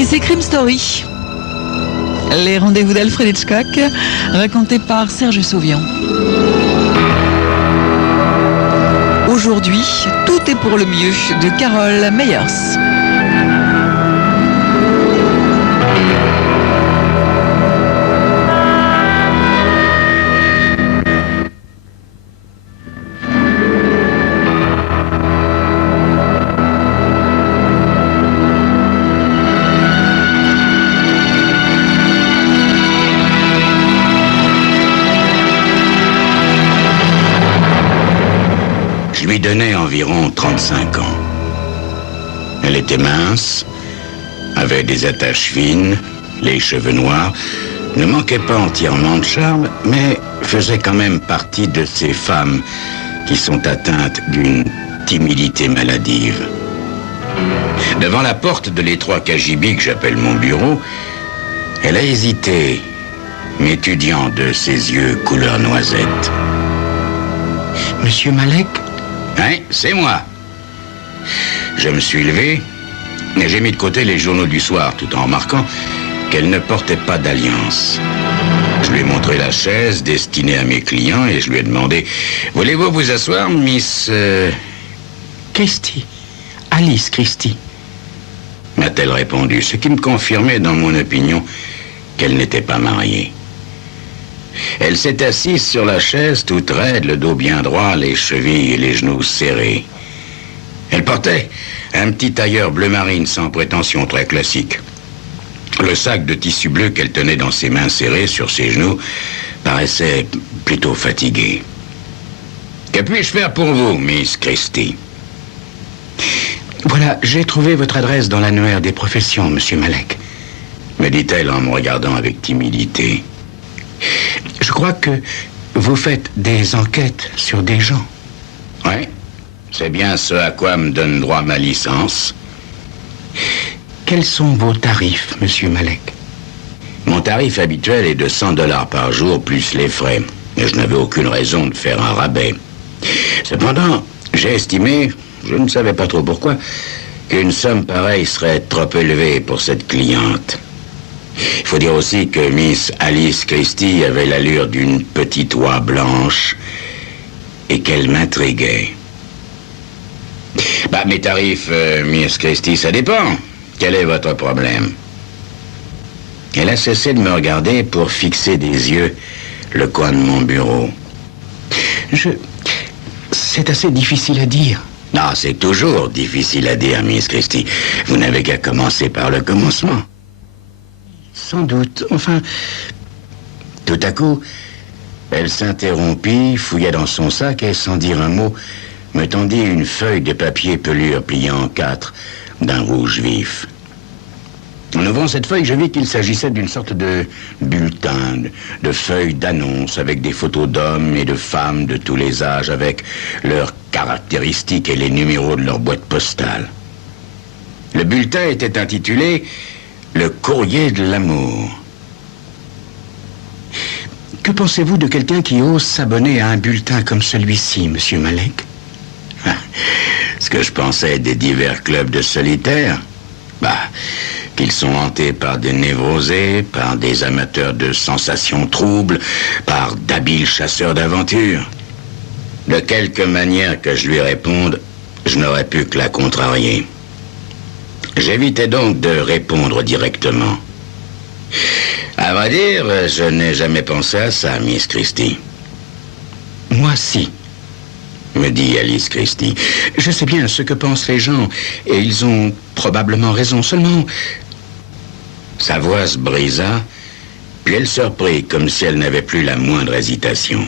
Et c'est Crime Story, les rendez-vous d'Alfred Hitchcock, racontés par Serge Sauvian. Aujourd'hui, Tout est pour le mieux de Carol Meyers. Je lui donnais environ 35 ans. Elle était mince, avait des attaches fines, les cheveux noirs, ne manquait pas entièrement de charme, mais faisait quand même partie de ces femmes qui sont atteintes d'une timidité maladive. Devant la porte de l'étroit cagibi que j'appelle mon bureau, elle a hésité, m'étudiant de ses yeux couleur noisette. Monsieur Malek? Hein, c'est moi. Je me suis levé et j'ai mis de côté les journaux du soir tout en remarquant qu'elle ne portait pas d'alliance. Je lui ai montré la chaise destinée à mes clients et je lui ai demandé « Voulez-vous vous asseoir, Miss... Christie. Alice Christie. » m'a-t-elle répondu, ce qui me confirmait dans mon opinion qu'elle n'était pas mariée. Elle s'est assise sur la chaise, toute raide, le dos bien droit, les chevilles et les genoux serrés. Elle portait un petit tailleur bleu marine sans prétention, très classique. Le sac de tissu bleu qu'elle tenait dans ses mains serrées sur ses genoux paraissait plutôt fatigué. « Que puis-je faire pour vous, Miss Christie ?» Voilà, j'ai trouvé votre adresse dans l'annuaire des professions, monsieur Malek, me dit-elle en me regardant avec timidité. Je crois que vous faites des enquêtes sur des gens. Oui, c'est bien ce à quoi me donne droit ma licence. Quels sont vos tarifs, monsieur Malek? Mon tarif habituel est de $100 par jour, plus les frais. Et je n'avais aucune raison de faire un rabais. Cependant, j'ai estimé, je ne savais pas trop pourquoi, qu'une somme pareille serait trop élevée pour cette cliente. Il faut dire aussi que Miss Alice Christie avait l'allure d'une petite oie blanche et qu'elle m'intriguait. Bah, mes tarifs, Miss Christie, ça dépend. Quel est votre problème? Elle a cessé de me regarder pour fixer des yeux le coin de mon bureau. C'est assez difficile à dire. Non, c'est toujours difficile à dire, Miss Christie. Vous n'avez qu'à commencer par le commencement. Sans doute, enfin... Tout à coup, elle s'interrompit, fouilla dans son sac et, sans dire un mot, me tendit une feuille de papier pelure pliée en 4, d'un rouge vif. En ouvrant cette feuille, je vis qu'il s'agissait d'une sorte de bulletin, de feuilles d'annonce avec des photos d'hommes et de femmes de tous les âges, avec leurs caractéristiques et les numéros de leur boîte postale. Le bulletin était intitulé « Le courrier de l'amour ». Que pensez-vous de quelqu'un qui ose s'abonner à un bulletin comme celui-ci, monsieur Malek? Ce que je pensais des divers clubs de solitaires, qu'ils sont hantés par des névrosés, par des amateurs de sensations troubles, par d'habiles chasseurs d'aventures. De quelque manière que je lui réponde, je n'aurais pu que la contrarier. J'évitais donc de répondre directement. À vrai dire, je n'ai jamais pensé à ça, Miss Christie. Moi, si, me dit Alice Christie. Je sais bien ce que pensent les gens, et ils ont probablement raison. Seulement... Sa voix se brisa, puis elle se reprit comme si elle n'avait plus la moindre hésitation.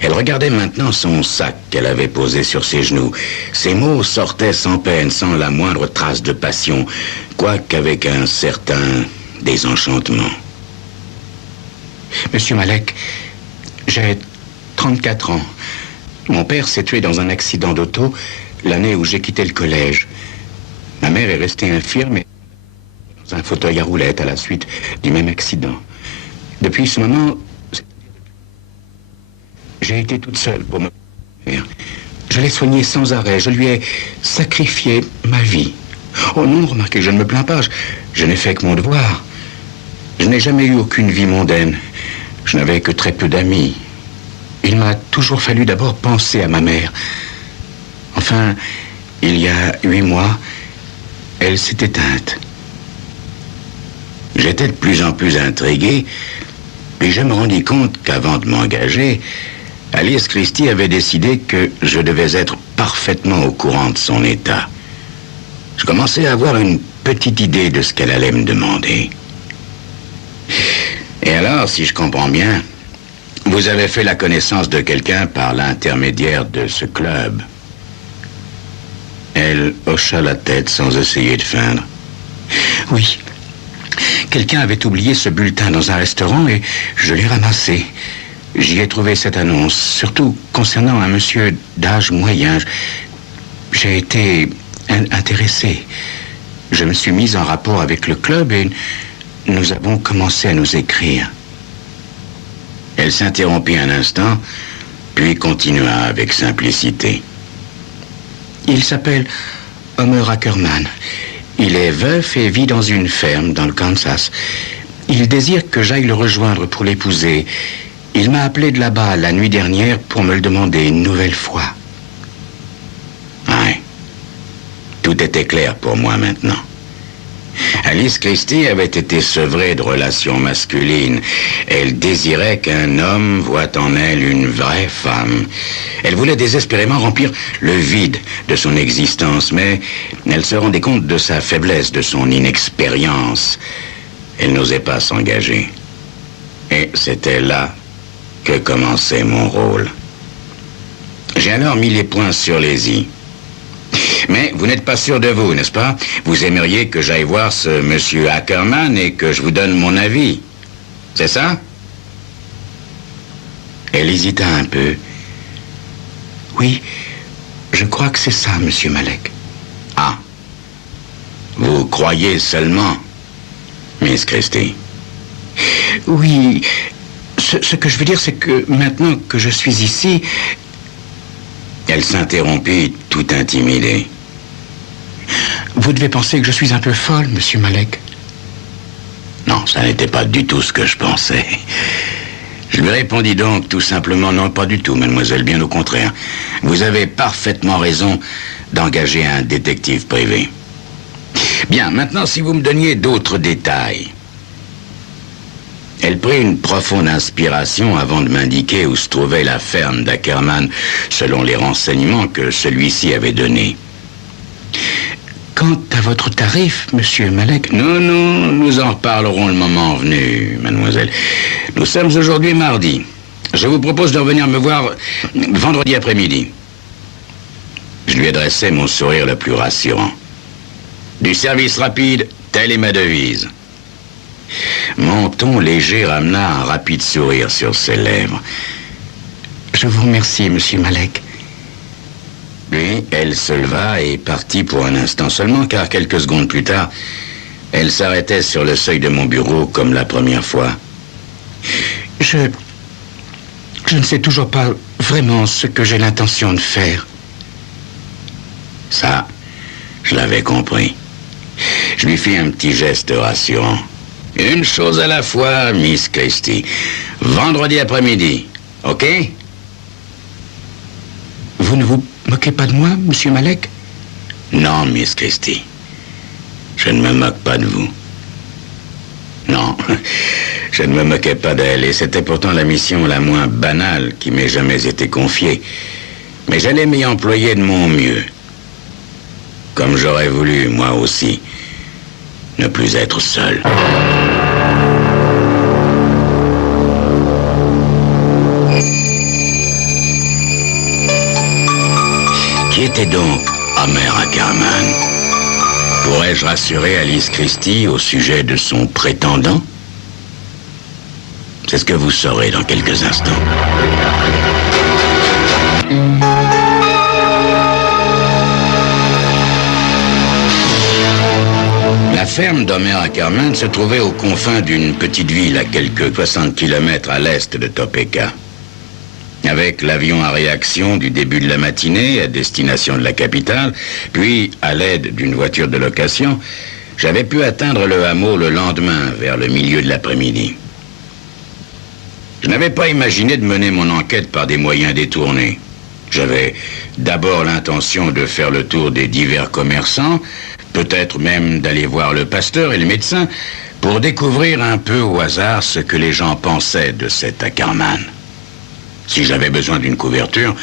Elle regardait maintenant son sac qu'elle avait posé sur ses genoux. Ses mots sortaient sans peine, sans la moindre trace de passion, quoiqu'avec un certain désenchantement. Monsieur Malek, j'ai 34 ans. Mon père s'est tué dans un accident d'auto l'année où j'ai quitté le collège. Ma mère est restée infirme et dans un fauteuil à roulettes à la suite du même accident. Depuis ce moment, j'ai été toute seule pour me faire. Je l'ai soignée sans arrêt. Je lui ai sacrifié ma vie. Oh non, remarquez, je ne me plains pas. Je n'ai fait que mon devoir. Je n'ai jamais eu aucune vie mondaine. Je n'avais que très peu d'amis. Il m'a toujours fallu d'abord penser à ma mère. Enfin, il y a 8 mois, elle s'est éteinte. J'étais de plus en plus intrigué, puis je me rendis compte qu'avant de m'engager, Alice Christie avait décidé que je devais être parfaitement au courant de son état. Je commençais à avoir une petite idée de ce qu'elle allait me demander. Et alors, si je comprends bien, vous avez fait la connaissance de quelqu'un par l'intermédiaire de ce club. Elle hocha la tête sans essayer de feindre. Oui. Quelqu'un avait oublié ce bulletin dans un restaurant et je l'ai ramassé. J'y ai trouvé cette annonce, surtout concernant un monsieur d'âge moyen. J'ai été intéressé. Je me suis mis en rapport avec le club et nous avons commencé à nous écrire. Elle s'interrompit un instant, puis continua avec simplicité. Il s'appelle Homer Ackerman. Il est veuf et vit dans une ferme dans le Kansas. Il désire que j'aille le rejoindre pour l'épouser. Il m'a appelé de là-bas la nuit dernière pour me le demander une nouvelle fois. Ouais. Tout était clair pour moi maintenant. Alice Christie avait été sevrée de relations masculines. Elle désirait qu'un homme voie en elle une vraie femme. Elle voulait désespérément remplir le vide de son existence, mais elle se rendait compte de sa faiblesse, de son inexpérience. Elle n'osait pas s'engager. Et c'était là que commençait mon rôle. J'ai alors mis les points sur les i. Mais vous n'êtes pas sûr de vous, n'est-ce pas? Vous aimeriez que j'aille voir ce monsieur Ackerman et que je vous donne mon avis. C'est ça? Elle hésita un peu. Oui, je crois que c'est ça, monsieur Malek. Ah. Vous croyez seulement, Miss Christie? Oui. Ce que je veux dire, c'est que maintenant que je suis ici... Elle s'interrompit, tout intimidée. Vous devez penser que je suis un peu folle, monsieur Malek. Non, ça n'était pas du tout ce que je pensais. Je lui répondis donc tout simplement, non, pas du tout, mademoiselle, bien au contraire. Vous avez parfaitement raison d'engager un détective privé. Bien, maintenant, si vous me donniez d'autres détails. Elle prit une profonde inspiration avant de m'indiquer où se trouvait la ferme d'Ackerman, selon les renseignements que celui-ci avait donnés. Quant à votre tarif, monsieur Malek... Non, nous en reparlerons le moment venu, mademoiselle. Nous sommes aujourd'hui mardi. Je vous propose de revenir me voir vendredi après-midi. Je lui adressai mon sourire le plus rassurant. Du service rapide, telle est ma devise. Mon ton léger ramena un rapide sourire sur ses lèvres. Je vous remercie, monsieur Malek. Puis, elle se leva et partit pour un instant seulement, car quelques secondes plus tard, elle s'arrêtait sur le seuil de mon bureau comme la première fois. Je ne sais toujours pas vraiment ce que j'ai l'intention de faire. Ça, je l'avais compris. Je lui fis un petit geste rassurant. Une chose à la fois, Miss Christie. Vendredi après-midi, ok? Vous ne vous moquez pas de moi, monsieur Malek? Non, Miss Christie. Je ne me moque pas de vous. Non, je ne me moquais pas d'elle, et c'était pourtant la mission la moins banale qui m'ait jamais été confiée. Mais j'allais m'y employer de mon mieux. Comme j'aurais voulu, moi aussi, ne plus être seul. Qui était donc Homer Ackerman? Pourrais-je rassurer Alice Christie au sujet de son prétendant? C'est ce que vous saurez dans quelques instants. La ferme d'Homer Ackerman se trouvait aux confins d'une petite ville à quelques 60 kilomètres à l'est de Topeka. avec l'avion à réaction du début de la matinée à destination de la capitale, puis, à l'aide d'une voiture de location, j'avais pu atteindre le hameau le lendemain, vers le milieu de l'après-midi. Je n'avais pas imaginé de mener mon enquête par des moyens détournés. J'avais d'abord l'intention de faire le tour des divers commerçants, peut-être même d'aller voir le pasteur et le médecin, pour découvrir un peu au hasard ce que les gens pensaient de cet Ackerman. Si j'avais besoin d'une couverture,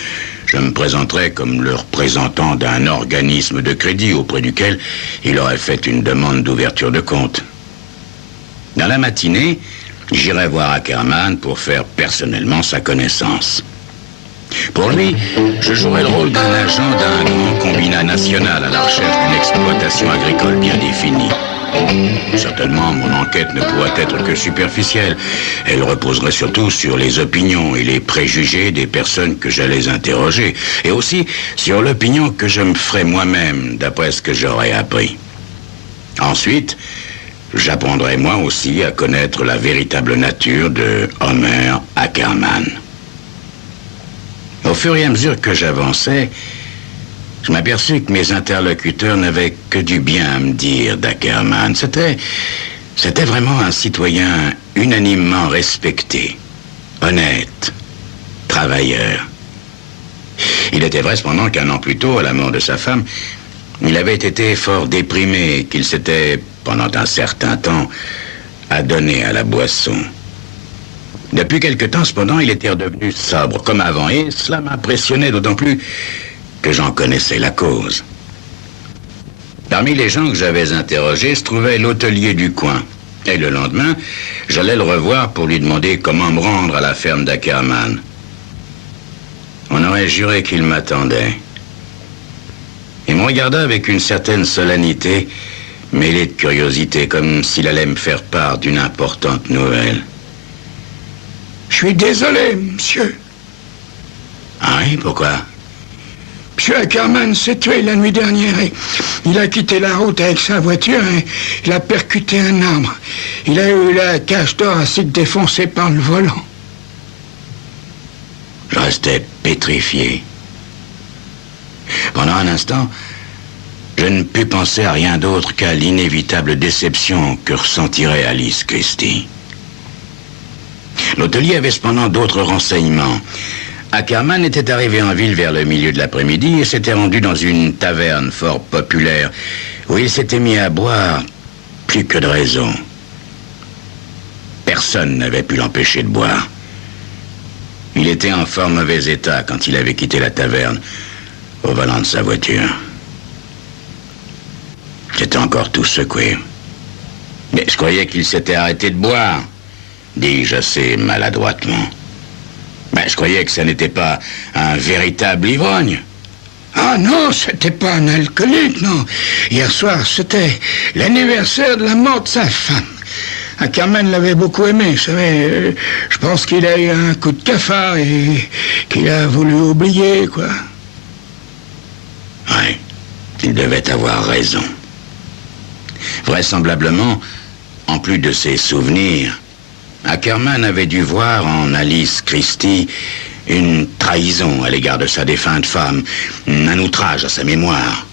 je me présenterais comme le représentant d'un organisme de crédit auprès duquel il aurait fait une demande d'ouverture de compte. Dans la matinée, j'irai voir Ackerman pour faire personnellement sa connaissance. Pour lui, je jouerai le rôle d'un agent d'un grand combinat national à la recherche d'une exploitation agricole bien définie. Certainement, mon enquête ne pourrait être que superficielle. Elle reposerait surtout sur les opinions et les préjugés des personnes que j'allais interroger, et aussi sur l'opinion que je me ferais moi-même, d'après ce que j'aurais appris. Ensuite, j'apprendrai moi aussi à connaître la véritable nature de Homer Ackerman. Au fur et à mesure que j'avançais, je m'aperçus que mes interlocuteurs n'avaient que du bien à me dire d'Ackerman. C'était vraiment un citoyen unanimement respecté, honnête, travailleur. Il était vrai cependant qu'un an plus tôt, à la mort de sa femme, il avait été fort déprimé et qu'il s'était, pendant un certain temps, adonné à la boisson. Depuis quelque temps, cependant, il était redevenu sobre comme avant, et cela m'impressionnait d'autant plus que j'en connaissais la cause. Parmi les gens que j'avais interrogés se trouvait l'hôtelier du coin. Et le lendemain, j'allais le revoir pour lui demander comment me rendre à la ferme d'Ackerman. On aurait juré qu'il m'attendait. Il me regarda avec une certaine solennité, mêlée de curiosité, comme s'il allait me faire part d'une importante nouvelle. « Je suis désolé, monsieur. »« Ah oui, pourquoi ?» Monsieur Ackerman s'est tué la nuit dernière et il a quitté la route avec sa voiture et il a percuté un arbre. Il a eu la cage thoracique défoncée par le volant. » Je restais pétrifié. Pendant un instant, je ne pus penser à rien d'autre qu'à l'inévitable déception que ressentirait Alice Christie. L'hôtelier avait cependant d'autres renseignements. Ackerman était arrivé en ville vers le milieu de l'après-midi et s'était rendu dans une taverne fort populaire où il s'était mis à boire plus que de raison. Personne n'avait pu l'empêcher de boire. Il était en fort mauvais état quand il avait quitté la taverne au volant de sa voiture. J'étais encore tout secoué. Mais je croyais qu'il s'était arrêté de boire, dis-je assez maladroitement. Ben, je croyais que ça n'était pas un véritable ivrogne. Ah non, c'était pas un alcoolique, non. Hier soir, c'était l'anniversaire de la mort de sa femme. Ackerman l'avait beaucoup aimé, vous savez. Je pense qu'il a eu un coup de cafard et qu'il a voulu oublier, quoi. Oui, il devait avoir raison. Vraisemblablement, en plus de ses souvenirs, Ackerman avait dû voir en Alice Christie une trahison à l'égard de sa défunte femme, un outrage à sa mémoire.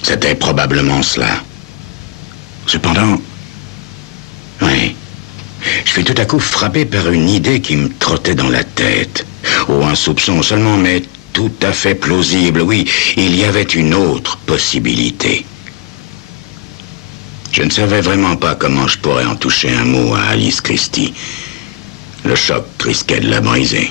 C'était probablement cela. Cependant, oui, je fus tout à coup frappé par une idée qui me trottait dans la tête. Oh, un soupçon seulement, mais tout à fait plausible. Oui, il y avait une autre possibilité. Je ne savais vraiment pas comment je pourrais en toucher un mot à Alice Christie. Le choc risquait de la briser.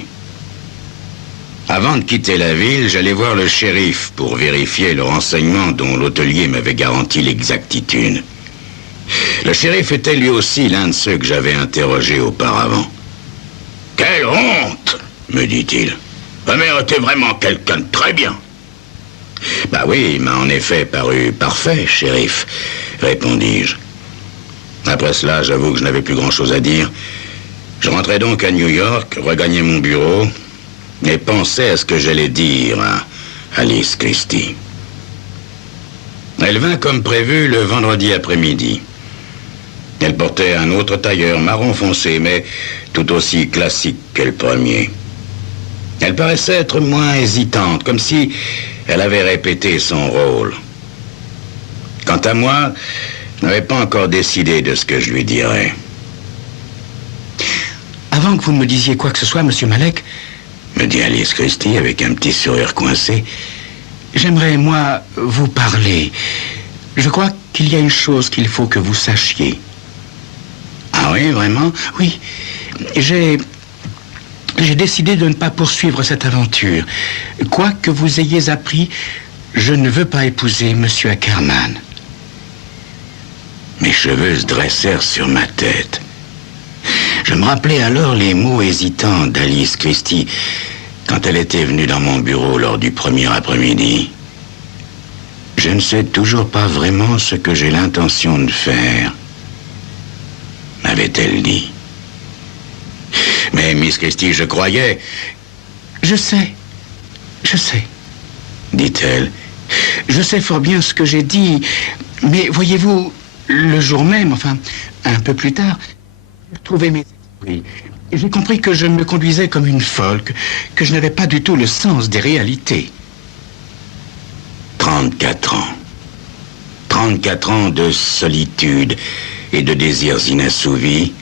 Avant de quitter la ville, j'allais voir le shérif pour vérifier le renseignement dont l'hôtelier m'avait garanti l'exactitude. Le shérif était lui aussi l'un de ceux que j'avais interrogés auparavant. « Quelle honte !» me dit-il. « Ma mère était vraiment quelqu'un de très bien. » « Bah oui, il m'a en effet paru parfait, shérif, » répondis-je. Après cela, j'avoue que je n'avais plus grand-chose à dire. Je rentrais donc à New York, regagnais mon bureau et pensais à ce que j'allais dire à Alice Christie. Elle vint comme prévu le vendredi après-midi. Elle portait un autre tailleur marron foncé, mais tout aussi classique que le premier. Elle paraissait être moins hésitante, comme si elle avait répété son rôle. Quant à moi, je n'avais pas encore décidé de ce que je lui dirais. Avant que vous ne me disiez quoi que ce soit, Monsieur Malek, Me dit Alice Christie avec un petit sourire coincé. j'aimerais, moi, vous parler. Je crois qu'il y a une chose qu'il faut que vous sachiez. Ah oui, vraiment? Oui, j'ai décidé de ne pas poursuivre cette aventure. Quoi que vous ayez appris, je ne veux pas épouser Monsieur Ackerman. Mes cheveux se dressèrent sur ma tête. Je me rappelais alors les mots hésitants d'Alice Christie quand elle était venue dans mon bureau lors du premier après-midi. Je ne sais toujours pas vraiment ce que j'ai l'intention de faire, m'avait-elle dit. Mais Miss Christie, je croyais... Je sais, dit-elle. je sais fort bien ce que j'ai dit, mais voyez-vous, le jour même, enfin, un peu plus tard, j'ai retrouvé mes esprits. J'ai compris que je me conduisais comme une folle, que je n'avais pas du tout le sens des réalités. 34 ans. 34 ans de solitude et de désirs inassouvis.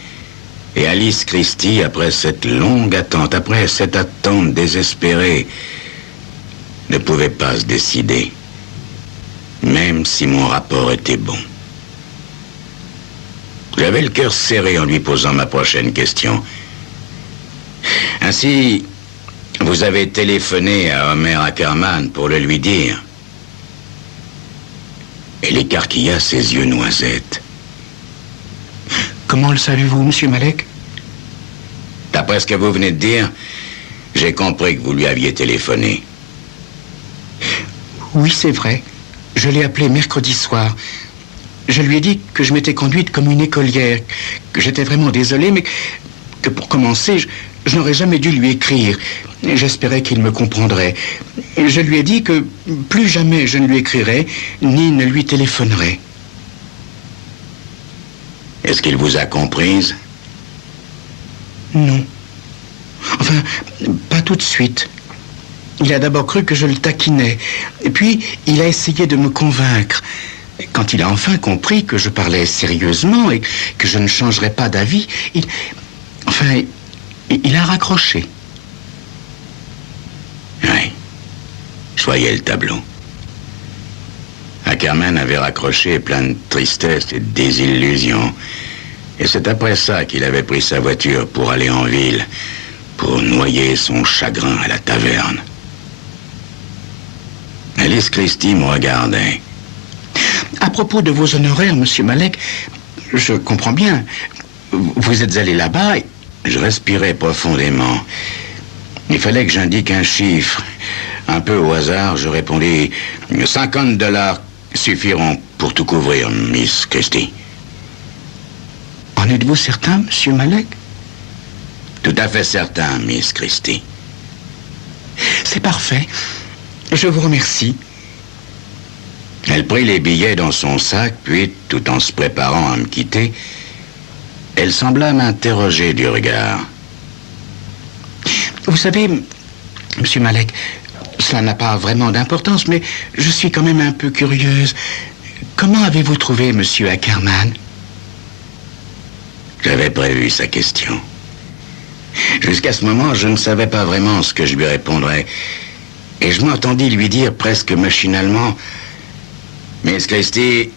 Et Alice Christie, après cette longue attente, après cette attente désespérée, ne pouvait pas se décider, même si mon rapport était bon. J'avais le cœur serré en lui posant ma prochaine question. Ainsi, vous avez téléphoné à Homer Ackerman pour le lui dire. Elle écarquilla ses yeux noisettes. Comment le savez-vous, Monsieur Malek? D'après ce que vous venez de dire, j'ai compris que vous lui aviez téléphoné. Oui, c'est vrai. Je l'ai appelé mercredi soir. Je lui ai dit que je m'étais conduite comme une écolière, que j'étais vraiment désolée, mais que pour commencer, je n'aurais jamais dû lui écrire. J'espérais qu'il me comprendrait. Je lui ai dit que plus jamais je ne lui écrirais, ni ne lui téléphonerais. Est-ce qu'il vous a comprise? Non. Enfin, pas tout de suite. Il a d'abord cru que je le taquinais. Et puis, il a essayé de me convaincre. Quand il a enfin compris que je parlais sérieusement et que je ne changerais pas d'avis, il a raccroché. Oui. Je voyais le tableau. Ackerman avait raccroché plein de tristesse et de désillusion. Et c'est après ça qu'il avait pris sa voiture pour aller en ville, pour noyer son chagrin à la taverne. Alice Christie me regardait. À propos de vos honoraires, Monsieur Malek, je comprends bien. Vous êtes allé là-bas et... Je respirais profondément. Il fallait que j'indique un chiffre. Un peu au hasard, je répondis 50 $ suffiront pour tout couvrir, Miss Christie. En êtes-vous certain, Monsieur Malek? Tout à fait certain, Miss Christie. C'est parfait. Je vous remercie. Elle prit les billets dans son sac, puis, tout en se préparant à me quitter, elle sembla m'interroger du regard. Vous savez, Monsieur Malek, cela n'a pas vraiment d'importance, mais je suis quand même un peu curieuse. Comment avez-vous trouvé Monsieur Ackerman? J'avais prévu sa question. Jusqu'à ce moment, je ne savais pas vraiment ce que je lui répondrais. Et je m'entendis lui dire presque machinalement, « Miss Christie,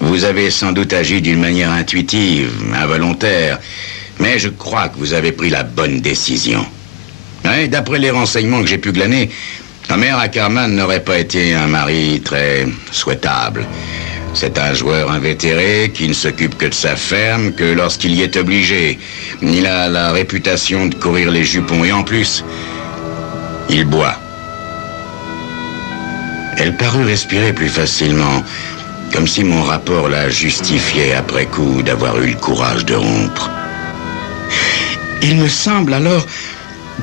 vous avez sans doute agi d'une manière intuitive, involontaire, mais je crois que vous avez pris la bonne décision. Ouais, d'après les renseignements que j'ai pu glaner, Homer Ackerman n'aurait pas été un mari très souhaitable. C'est un joueur invétéré qui ne s'occupe que de sa ferme que lorsqu'il y est obligé. Il a la réputation de courir les jupons et en plus, il boit. » Elle parut respirer plus facilement, comme si mon rapport la justifiait après coup d'avoir eu le courage de rompre. Il me semble alors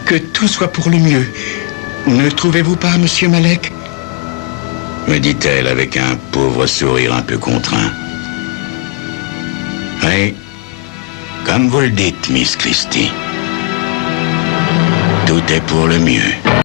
que tout soit pour le mieux. Ne trouvez-vous pas, Monsieur Malek? Me dit-elle avec un pauvre sourire un peu contraint. Oui, comme vous le dites, Miss Christie. Tout tout est pour le mieux.